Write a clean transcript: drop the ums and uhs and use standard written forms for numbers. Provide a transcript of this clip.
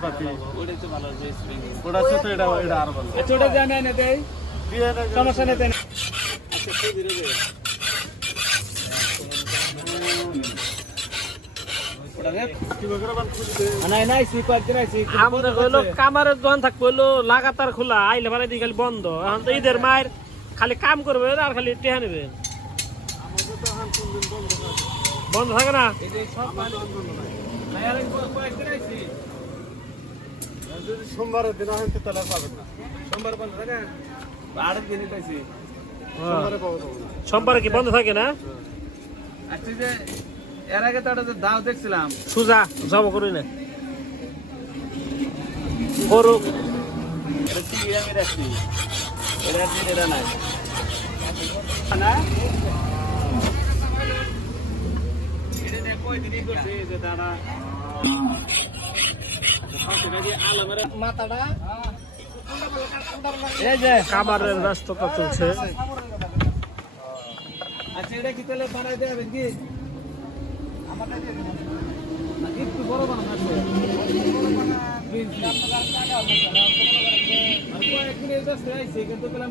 ওটাই তো ভালো যে স্প্রিং ওটা তো এটা আরো ভালো। আচ্ছা ওটা জানি না দেই সমস্যা নেই তাই না? আচ্ছা তুই ধীরে ধীরে ওটা দেখ কি করে বান খুঁজে নাই নাই সুই কয়েকদিন আইছি আমাদের হইলো কামারের দোকান থাকবে হইলো লাগাতার খোলা আইলে ভাড়া দিয়ে খালি বন্ধ এখন তো ঈদের মায়ের খালি কাম করবে আর খালি টেহা নেবে আমাদের তো হান কোন দিন বন্ধ থাকে। বন্ধ থাকে না এই যে সব আমার তো বন্ধ নাই। নাই আর কয়েকদিন আইছি আর যদি সোমবারের দিন আহেন তাহলে আর পাবেন না। সোমবার বন্ধ থাকে আট দিনই পাইছি সোমবারে পাবো না। সোমবারে কি বন্ধ থাকে না আচ্ছা যে এর আগে তো একটা যে দাও দেখছিলাম সুজা জব করি না গরু এটা কি আমি রাখছি এটা দিন এটা নাই না এটা দেখ কই দিনই করছে যে দাদা মাথাটা এই যে কামারের ব্যস্ততা চলছে আচ্ছা এটা কি তাহলে বানাই দেবেন কি একটু বড় বানানো আছে আর কয়েকদিন এই দশটা আইছে কিন্তু পেলাম